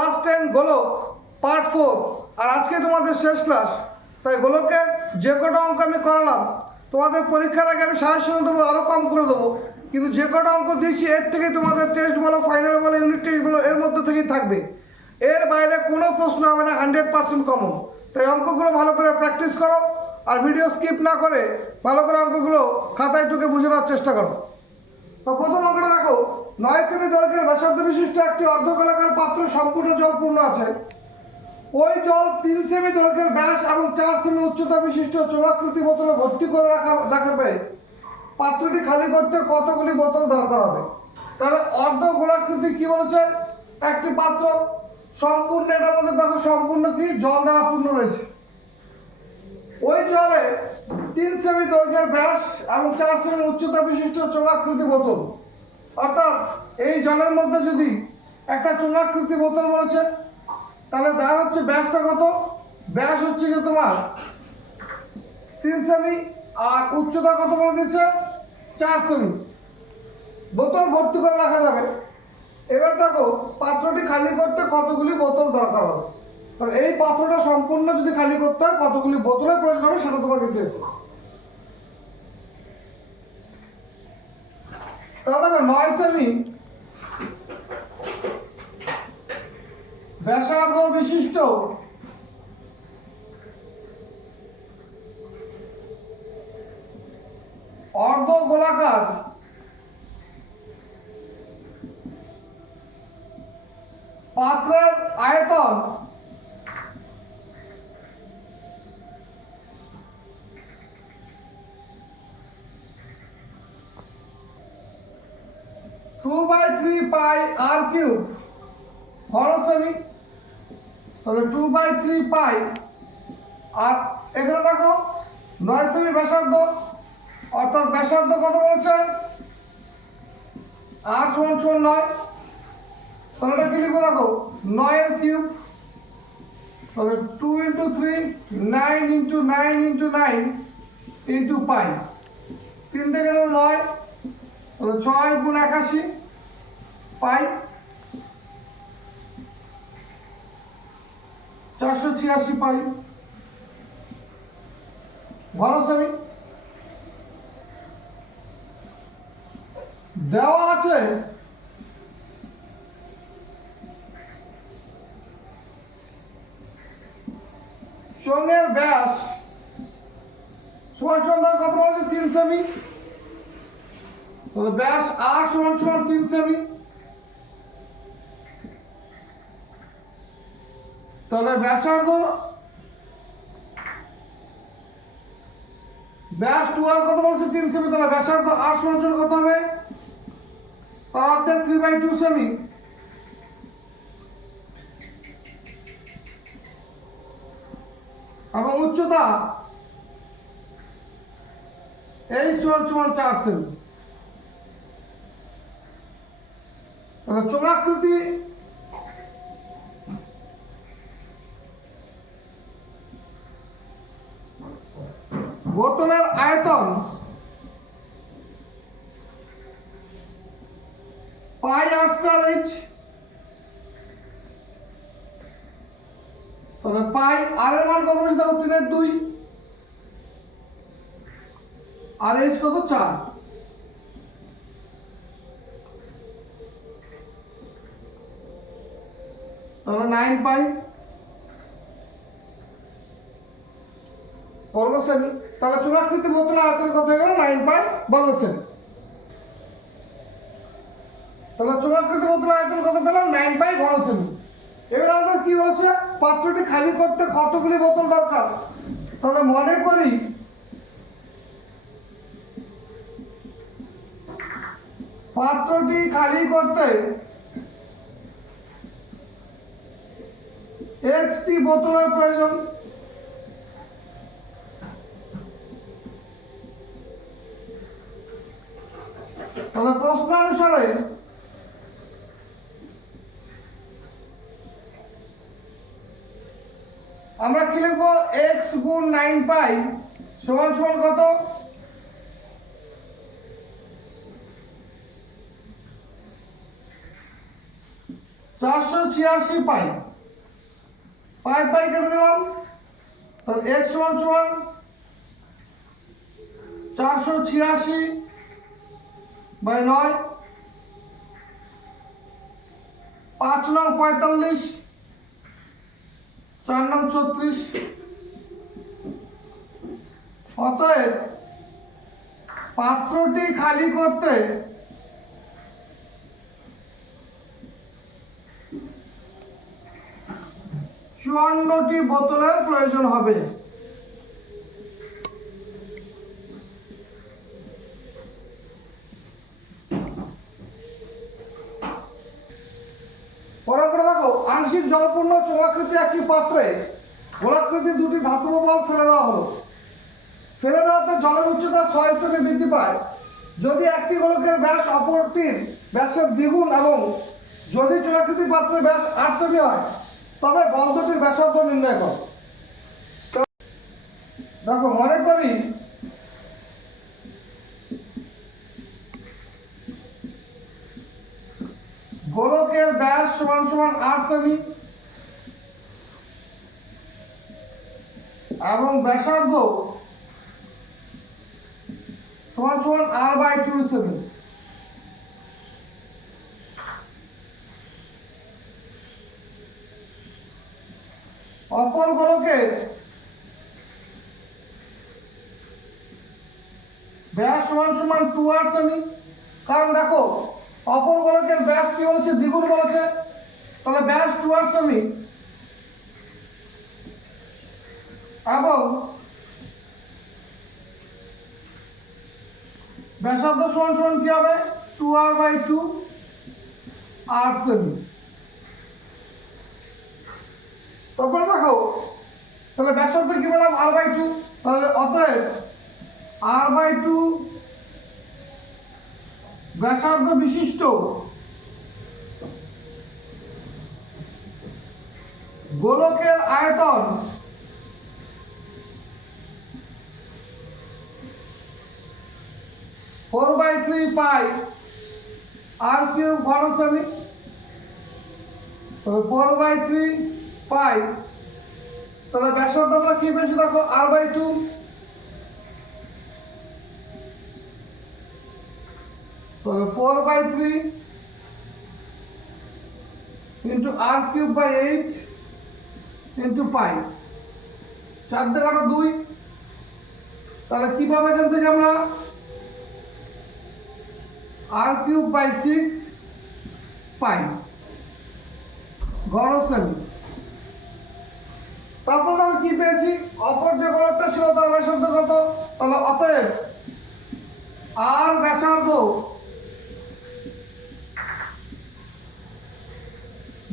Class ten গোলক part four আর আজকে তোমাদের শেষ ক্লাস তাই গোলকের যে কটা অঙ্ক আমি করালাম, তোমাদের পরীক্ষার আগে আমি সাজেশন দেবো আরও কম করে দেবো। কিন্তু যে কটা অঙ্ক দিয়েছি, এর থেকে তোমাদের টেস্ট বলো ফাইনাল বলো ইউনিট টেস্ট বলো, এর মধ্যে থেকেই থাকবে। এর বাইরে কোনো প্রশ্ন হবে না হান্ড্রেড পার্সেন্ট কমন তাই অঙ্কগুলো ভালো করে প্র্যাকটিস করো, আর ভিডিও স্কিপ না করে ভালো করে অঙ্কগুলো খাতায় টুকে বুঝে নেওয়ার চেষ্টা করো। তো প্রথম অঙ্কটা দেখো। নয় সেমি দৈর্ঘ্যের ব্যাসার্ধ বিশিষ্ট একটি অর্ধগোলাকার পাত্র সম্পূর্ণ জলপূর্ণ আছে। ওই জল তিন সেমি দৈর্ঘ্যের ব্যাস এবং চার সেমি উচ্চতা বিশিষ্ট চোরাকৃতি বোতলে ভর্তি করে রাখা রাখবে পাত্রটি খালি করতে কতগুলি বোতল দরকার হবে? তাহলে অর্ধ গোলাকৃতি কি বলেছে? একটি পাত্র সম্পূর্ণ, এটার মধ্যে দেখো সম্পূর্ণ কি? জল দ্বারা পূর্ণ রয়েছে। ওই জলে তিন সেমি দৈর্ঘ্যের ব্যাস এবং চার সেমি উচ্চতা বিশিষ্ট চোঙাকৃতি বোতল অর্থাৎ এই জলের মধ্যে যদি একটা চোঙাকৃতি বোতল বলেছে, তাহলে যার হচ্ছে ব্যাসটা কত? ব্যাস হচ্ছে কি তোমার তিন সেমি আর উচ্চতা কত বলে দিচ্ছে চার সেমি বোতল ভর্তি করে রাখা যাবে। এবার দেখো, পাত্রটি খালি করতে কতগুলি বোতল দরকার হবে? তাহলে এই পাত্রটা সম্পূর্ণ যদি খালি করতে হয়, কতগুলি বোতলের প্রয়োজন হবে সেটা তোমাকে চেয়েছে দেখো নয় সেমি ব্যাসার্ধ বিশিষ্ট। অর্ধ গোলাকার। পাত্রের আয়তন two by three pi r cube ঘন সেমি তাহলে two by three pi r এখানে দেখো, নয় সেমি ব্যাসার্ধ। অর্থাৎ ব্যাসার্ধ কত বলেছে? আট সমান সমান নয়। তাহলে এটা কি লিখব দেখো? নয়ের কিউব তাহলে two into three nine into nine into nine into pi তিন থেকে নয়। তাহলে ছয় গুণ একাশি। পাই। চারশো ছিয়াশি পাই। ঘন সেমি দেওয়া আছে। চোঙের ব্যাস। সমান সমান কত বলেছে? তিন সেমি তাহলে ব্যাস আর সমান সমান তিন সেমি তাহলে ব্যাসার্ধ ব্যাস টু আর কত বলছে? তিন সেমি তাহলে ব্যাসার্ধ আর সমান কত হবে? তার অর্ধেক থ্রি বাই টু সেমি এবং উচ্চতা এই সমান সমান চার সেমি তাহলে চোঙাকৃতি বোতলের আয়তন। পাই স্কয়ার এইচ পাই আর এর মান কত বেশি দেখো, তিনের দুই। আর এইচ কত চার? তাহলে নাইন পাই। বর্গ সেমি তাহলে চুরাকৃতি বোতলে আয়তন কত হয়ে গেল? নাইন পাই বর্গ সেমি তাহলে চুরাকৃতি বোতলে আয়তন কত পেলাম? নাইন পাই ঘন সেমি এবার আমাদের কি বলেছে? পাত্রটি খালি করতে কতগুলি বোতল দরকার? তাহলে মনে করি পাত্রটি খালি করতে এক্সটি বোতলের প্রয়োজন। তাহলে প্রশ্ন অনুসারে আমরা কি লিখব? এক্স গুণ নাইন পাই সমান সমান কত? চারশো ছিয়াশি পাই। পাই পাই কেটে দিলাম। তাহলে এক সমান সমান চারশো ছিয়াশি বাই নয়। পাঁচ নং পঁয়তাল্লিশ, চার নং ছত্রিশ। অতএব পাত্রটি খালি করতে চুয়ান্নটি বোতলের প্রয়োজন হবে পরে করে দেখো জলপূর্ণ চোঙাকৃতি একটি পাত্রে গোলাকৃতি দুটি ধাতব বল ফেলে দেওয়া হলো। ফেলে দেওয়াতে জলের উচ্চতা ছয় সেমি বৃদ্ধি পায়। যদি একটি গোলকের ব্যাস অপরটির ব্যাসের দ্বিগুণ এবং যদি চোঙাকৃতি পাত্রের ব্যাস আট সেমি হয়, তবে বল দুটির ব্যাসার্ধ নির্ণয় করো। দেখো, মনে করি গোলকের ব্যাস সমান সমান আট সেমি ব্যাসার্ধ সমান সমান আর বাই টু সেমি অপর গোলকের ব্যাস সমান সমান টু আর সেমি কারণ দেখো, অপর গোলকের ব্যাস কি বলেছে? দ্বিগুণ বলেছে। তাহলে ব্যাস টু আর সেমি এবং ব্যাসার্ধ সমান সমান কি হবে? Two r by two r semi তারপরে দেখো, তাহলে ব্যাসার্ধ কি বললাম? আর বাই টু তাহলে অতএব আর বাই টু ব্যাসার্ধ বিশিষ্ট। গোলকের আয়তন four by three pi r ঘন সেমি তবে ফোর বাই থ্রি পাই। তাহলে ব্যাসার্ধ আমরা কি পেয়েছি দেখো? R by two. তাহলে four by three into r cube by eight into pi. চার দেখাটা দুই। তাহলে কীভাবে এখান থেকে আমরা? আর বাই সিক্স পাই ঘন সেমি তারপর দেখো কি পেয়েছি? অপর যে গোলকটা ছিল তার ব্যাসার্ধ কত? তাহলে অতএব আর ব্যাসার্ধ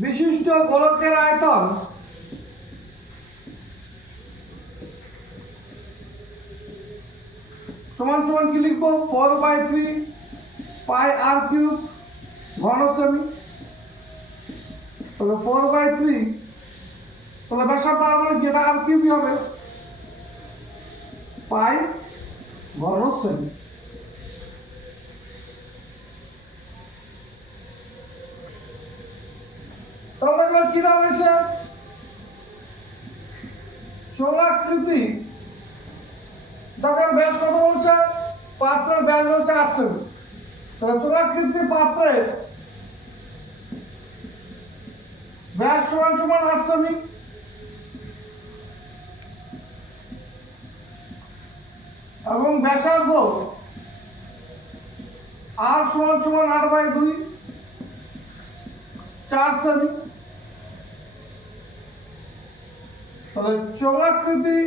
বিশিষ্ট গোলকের আয়তন সমান সমান কি লিখব? Four by three pi r cube ঘন সেমি তাহলে ফোর বাই থ্রি তাহলে ব্যাসার্ধ আর মানে যেটা আর কিউবই হবে? পাই ঘন সেমি তাহলে এবার কি দেওয়া হয়েছে? চোঙাকৃতি দেখেন ব্যাস কত বলছে? পাত্রের ব্যাস বলছে আট চোঙাকৃতি পাত্রের ব্যাস সমান সমান আট সেমি এবং ব্যাসার্ধ আর সমান সমান আট বাই দুই, চার সেমি তাহলে চোঙাকৃতি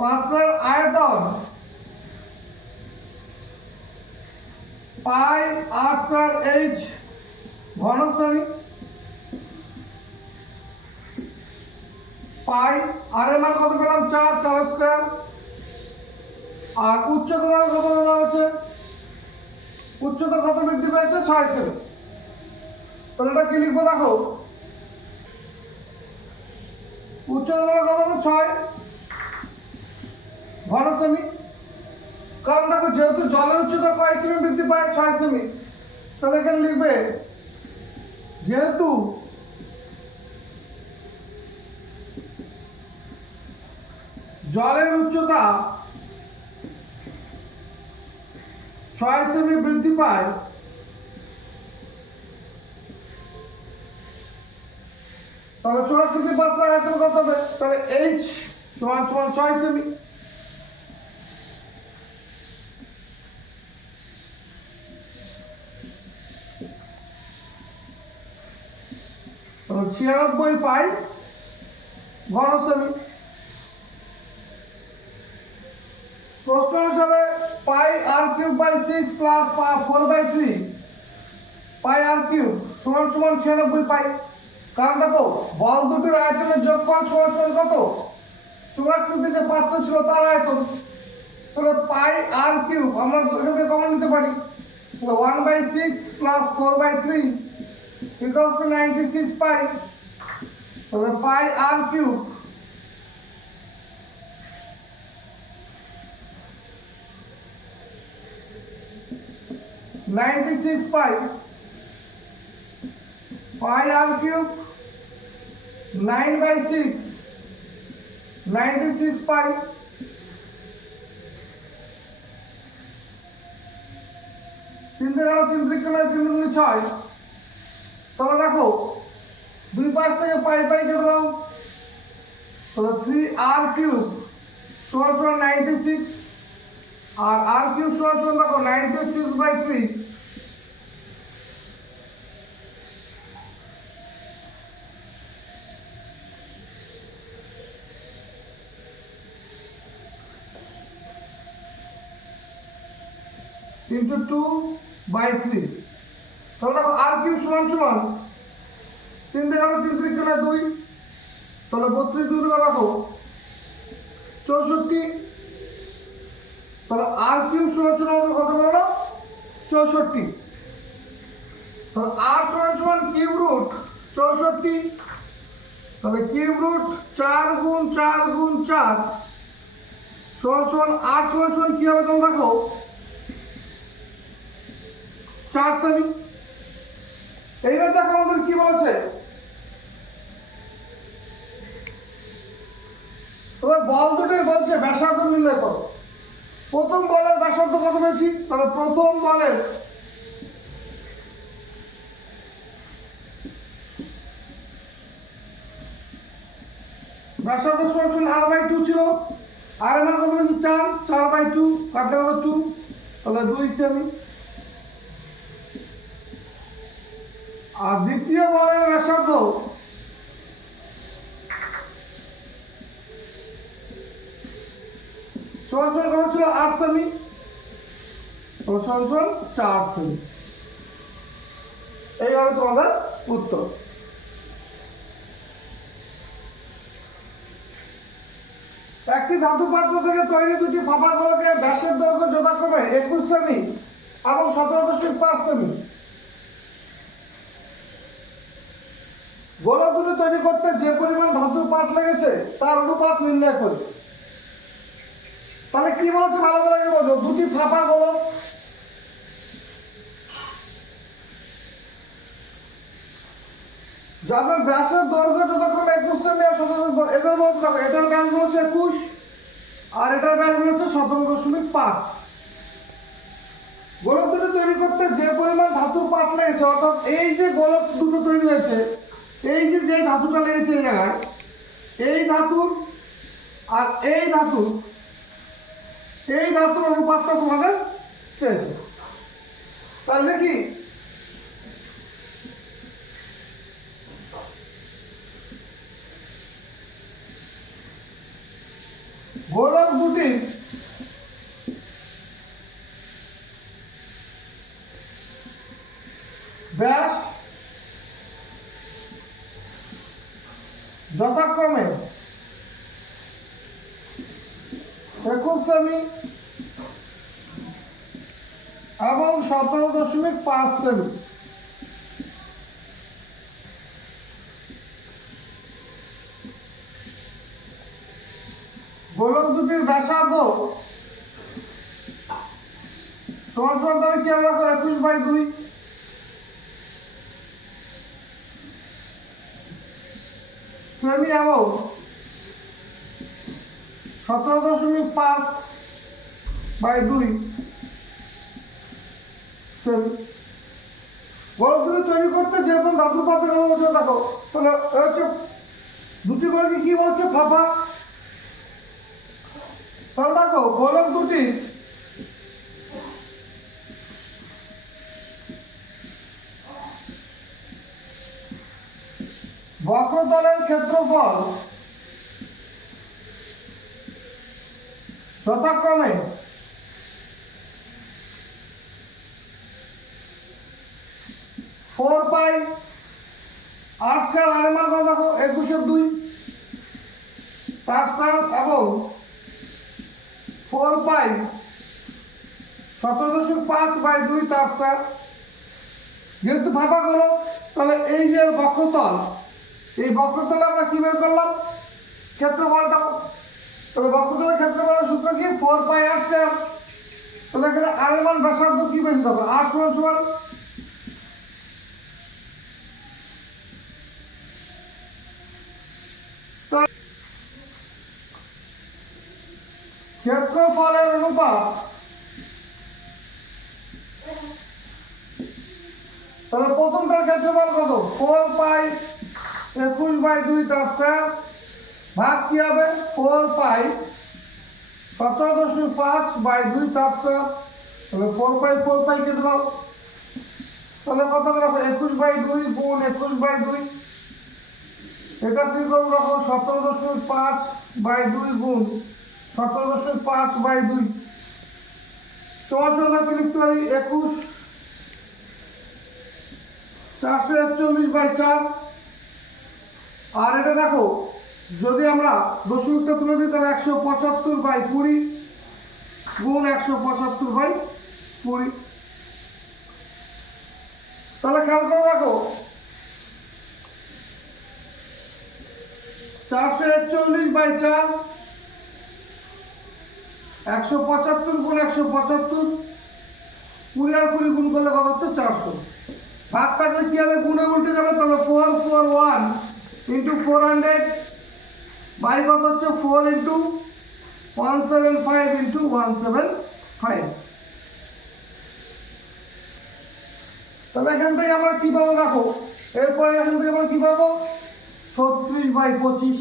পাত্রের আয়তন পাই আর স্কোয়ার এইচ ঘন সেমি পাই আর এর মান কত পেলাম? চার চার স্কোয়ার। আর উচ্চতা কত দেওয়া হচ্ছে উচ্চতা কত বৃদ্ধি পেয়েছে? ছয় সেমি। তাহলে এটা কি লিখব দেখো? উচ্চতা কত ছয়। ঘন সেমি কারণ দেখো, যেহেতু জলের উচ্চতা কয় সেমি বৃদ্ধি পায়, ছয় সেমি তাহলে এখানে লিখবে, যেহেতু জলের উচ্চতা ছয় সেমি বৃদ্ধি পায়, তাহলে চুয়াকৃতি পাত্র আয়তন কত হবে? তাহলে এইচ সমান সমান ছয় সেমি তাহলে ছিয়ানব্বই পাই ঘন সেমি প্রশ্ন হিসাবে pi r cube by six plus পা four by three pi r cube সমান সমান ছিয়ানব্বই পাই। কারণ দেখো, বল দুটির আয়তনের যোগফল সমান সমান কত? চূড়াকৃতি যে পাত্র ছিল তার আয়তন। তাহলে পাই আর কিউব আমরা এখান থেকে কমন নিতে পারি। তাহলে one by six plus four by three equals to ninety six pi তাহলে pi r cube ninety six pi pi r cube 9 by 6 96 pi তিন দিন আরো তিন ত্রিক নয় তিন দুগুণে ছয় তাহলে দেখো, দুই পাশ থেকে পাই পাই কেটে দাও। তাহলে থ্রি আর কিউব সমান সমান নাইনটি সিক্স আর আর কিউব সমান সমান দেখো ninety six by three into two by three তাহলে দেখো আর কিউব সমান সমান তিন আরও তিন না দুই, তাহলে বত্রিশ দুই রাখো চৌষট্টি। তাহলে আর কিউব সমান সমান আমাদের কত বেরোলো? চৌষট্টি। তাহলে আর সমান সমান কিউব রুট চৌষট্টি। তাহলে কিউব রুট চার গুণ চার গুণ চার। সমান সমান আট সমান সমান কী হবে তোমরা দেখো? চার সেমি এইবার দেখো আমাদের কি বলেছে? তবে বল দুটোই বলছে, ব্যাসার্ধ নির্ণয় করো। প্রথম বলের ব্যাসার্ধ কত পেয়েছি? তাহলে প্রথম বলের ব্যাসার্ধ সমান আর বাই টু ছিল। আর মান কত পেয়েছি? চার। চার বাই টু কাটলে কত? টু তাহলে দুই সেমি আর দ্বিতীয় বলের ব্যাসার্ধ? সমান কত ছিল? আট সেমি। সমান চার সেমি। এই হবে তোমাদের উত্তর। একটি ধাতু পাত্র থেকে তৈরি দুটি ফাঁপা গোলকের ব্যাসের দৈর্ঘ্য যথাক্রমে একুশ সেমি এবং সতেরো দশমিক পাঁচ সেমি। গোলক দুটো তৈরি করতে যে পরিমাণ ধাতুর পাত লেগেছে, তার অনুপাত নির্ণয় করি। তাহলে কি বলছে? ভালো করে আগে বোঝো। দুটি ফাঁপা গোলক। যাদের ব্যাসের দৈর্ঘ্য যথাক্রমে একুশ সেমি এদের বলছে দেখো এটার ব্যাস বলেছে একুশ। আর এটার ব্যাস বলেছে সতেরো দশমিক পাঁচ। গোলক দুটো তৈরি করতে যে পরিমাণ ধাতুর পাত লেগেছে, অর্থাৎ এই যে গোলক দুটো তৈরি হয়েছে এই যে যে ধাতুটা লেগেছে এই জায়গায়, এই ধাতুর আর এই ধাতুর এই ধাতুর অনুপাতটা তোমাদের চেয়েছে। তাহলে কি? গোলক দুটি ব্যাস যথাক্রমে একুশ সেমি এবং সতেরো সেমি গোলক দুটির ব্যাসার্ধ সমান সমান তাহলে কি হবে দেখো একুশ বাই দুই। সেমি অ্যামাউন্ট সতেরো দশমিক পাঁচ বাই দুই। সেমি। দুটি তৈরি করতে যে কোনো ধাতুর পাত্রে কথা বলছে, দেখো হচ্ছে দুটি করে কি বলছে ফাঁপা? তাহলে দেখো দুটি। বক্রতলের ক্ষেত্রফল যথাক্রমে পাই আর স্কোয়ার আর এর মান কত দেখো একুশের দুই স্কোয়ার এবং ফোর পাই সতেরো দশমিক পাঁচ বাই দুই তার স্কোয়ার যেহেতু ফাঁপা করো, তাহলে এই যে বক্রতল, এই বক্রতলে আমরা কী বের করলাম? ক্ষেত্রফলটা তাহলে বক্রতলের ক্ষেত্রফলের সূত্র কি? ফোর পাই স্কোয়ার তাহলে এখানে আর ব্যাসার্ধ কি বেশি দেখো? আর সমান সমান ক্ষেত্রফলের অনুপাত তাহলে প্রথমটার ক্ষেত্রফল কত ফোর পাই একুশ বাই দুই তার স্কোয়ার ভাগ কি হবে ফোর পাই সতেরো দশমিক পাঁচ বাই দুই তার স্কোয়ার তাহলে ফোর পাই ফোর পাই কেটে দাও তাহলে কত দেখো একুশ বাই দুই গুণ একুশ বাই দুই এটা কি করব দেখো সতেরো দশমিক পাঁচ বাই দুই গুণ সতেরো দশমিক পাঁচ বাই দুই। সমান সমান লিখতে পারি একুশ। চারশো একচল্লিশ বাই চার। আর এটা দেখো, যদি আমরা দশমিকটা তুলে দিই, তাহলে একশো পঁচাত্তর বাই কুড়ি গুণ একশো পঁচাত্তর বাই কুড়ি। তাহলে খেয়াল করে দেখো, চারশো একচল্লিশ বাই চার একশো পঁচাত্তর গুণ একশো পঁচাত্তর, কুড়ি আর কুড়ি গুণ করলে কত হচ্ছে? চারশো। ভাগ থাকলে কী হবে? গুণে উল্টে যাবে, তাহলে four four one into four hundred by কত হচ্ছে? Four into one seven five into one seven five তাহলে এখান থেকে আমরা কী পাবো দেখো? এরপরে এখান থেকে আমরা কী পাবো? ছত্রিশ বাই পঁচিশ।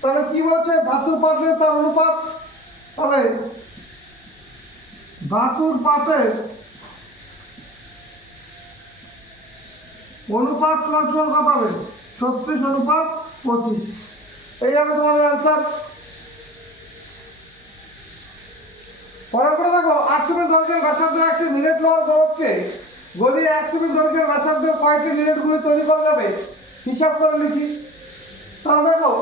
তাহলে কী বলছে? ধাতুর পাতলে তার অনুপাত তাহলে ধাতুর পাতের অনুপাত সমান সমান কত হবে? ছত্রিশ অনুপাত পঁচিশ। এই হবে তোমাদের অ্যান্সার পরের করে দেখো সেমি দৈর্ঘ্যের ব্যাসার্ধের একটি মিনিট লোয়ার গোলককে গলিয়ে এক সেমি দৈর্ঘ্যের ব্যাসার্ধের কয়টি মিনিটগুলি তৈরি করা যাবে। হিসাব করে লিখি। তাহলে দেখো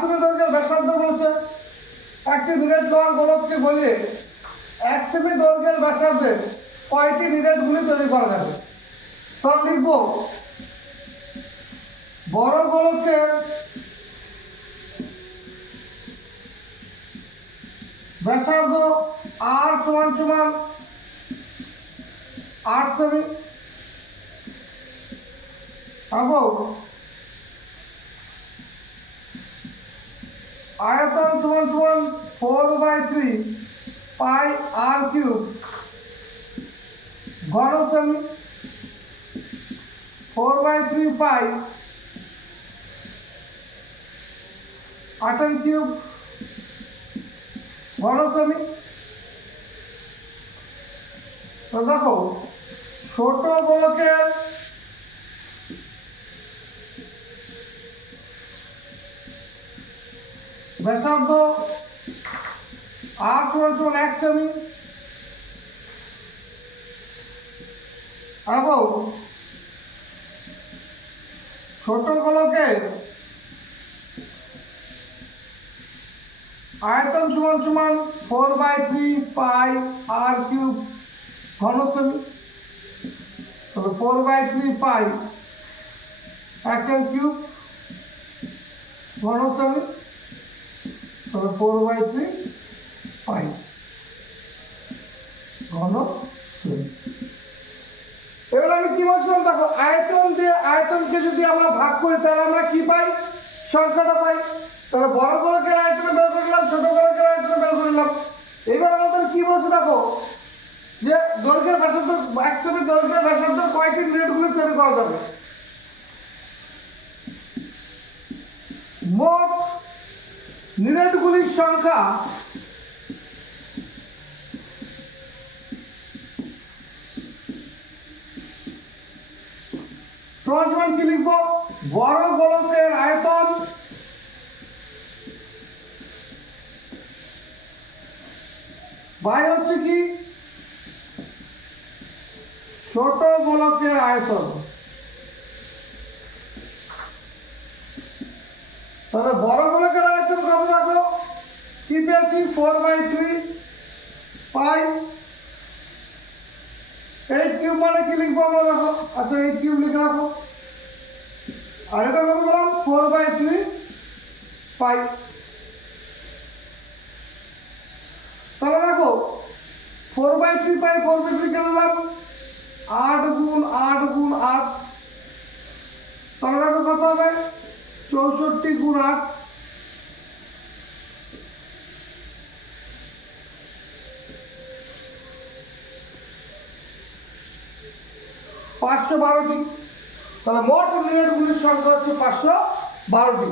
সেমি দৈর্ঘ্যের ব্যাসার্ধ বলছে একটি মিনিট লোয়ার গোলককে গলিয়ে এক সেমি দৈর্ঘ্যের ব্যাসার্ধের কয়টি মিনিটগুলি তৈরি করা যাবে? তাহলে লিখব, বড় গোলকের ব্যাসার্ধ আর সমান সমান আট সেমি এবং আয়তন সমান সমান four by three pi r cube ঘন সেমি ফোর বাই থ্রি পাই আটের কিউব ঘন সেমি তো দেখো ছোট গোলকের ব্যাসার্ধ আর সমান সমান এক সেমি এবং ছোট গোলকের আয়তন সমান সমান four by three pi r cube ঘন সেমি তাহলে ফোর বাই থ্রি পাই একের কিউব ঘন সেমি তাহলে ফোর বাই থ্রি পাই ঘন সেমি এবার আমি কি বলছিলাম? দেখো, আয়তন দিয়ে আয়তনকে যদি আমরা ভাগ করি, তাহলে আমরা কি পাই? সংখ্যাটা পাই। তাহলে বড় গোলকের আয়তনে বের করলাম ছোট গোলকের আয়তনে বের করলাম এবার আমাদের কি বলছে দেখো, যে দৈর্ঘ্যের ব্যাসার্ধ এক সেমি দৈর্ঘ্যের ব্যাসার্ধ কয়টি মিনিটগুলি তৈরি করা যাবে? মোট মিনিটগুলির সংখ্যা সমান কি লিখব? বড় গোলকের আয়তন বাই হচ্ছে কি? ছোট গোলকের আয়তন। তাহলে বড় গোলকের কি পেয়েছি four by three pi eight cube মানে কি লিখব আমরা দেখো? আচ্ছা এইট কিউব লিখে রাখো। আর এটা কত বললাম? ফোর বাই থ্রি পাই তাহলে দেখো four by three pi four by three কেটে দিলাম। আট গুণ আট গুণ আট। তাহলে দেখো কত হবে? চৌষট্টি গুণ আট। পাঁচশো বারোটি তাহলে মোট মিনিটগুলির সংখ্যা হচ্ছে পাঁচশো বারোটি